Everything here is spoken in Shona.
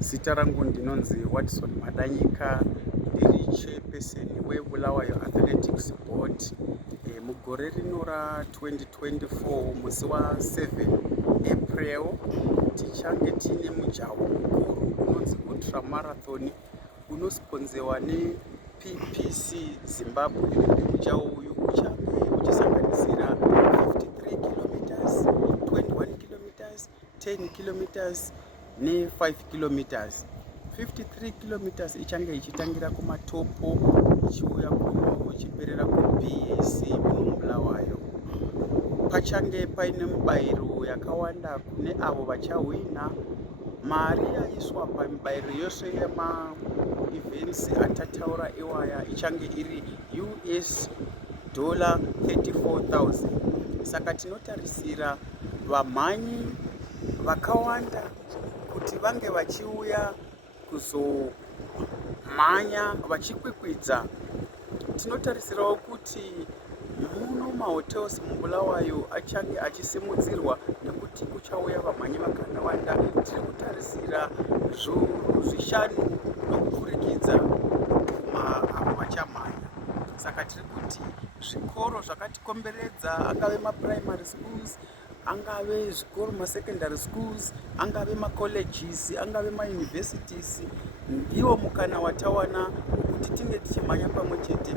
Zita rangu ndinonzi Madanyika, ndiri chairperson weBulawayo Athletics Board. Mugore rino ra2024 musi wa7 April tichange tine mujawo mukuru unonzi ultramarathon unosponzewa nePPC Zimbabwe. Mujawo uyu uchange uchisanganisira 53 km, 21 km, 10 km ne5 km. 53 km ichange ichitangira kumatopo ichiuya kuno ichiperera kuBSC muMulawayo. Pachange paine mubayiro yakawanda kune avo vachawina. Mari yaiswa pamibayiro yose yema-events achataura iwaya ichange iri US $34,000. Saka tinotarisira vamhanyi vakawanda kuti vange vachiuya kuzomhanya vachikwikwidza. Tinotarisirawo kuti muno mahotels muBulawayo achange achisimudzirwa nekuti kuchauya vamhanyi vakawanda. Tiri kutarisira zviuru 5 nokupfurikidza avo vachamhanya. Saka tiri kuti zvikoro zvakatikomberedza, angave maprimary schools, angave zvikoro masecondary schools, angave macolleges, angave mauniversities, ndiwo mukana watawana kuti tinge tichimhanya pamwe chete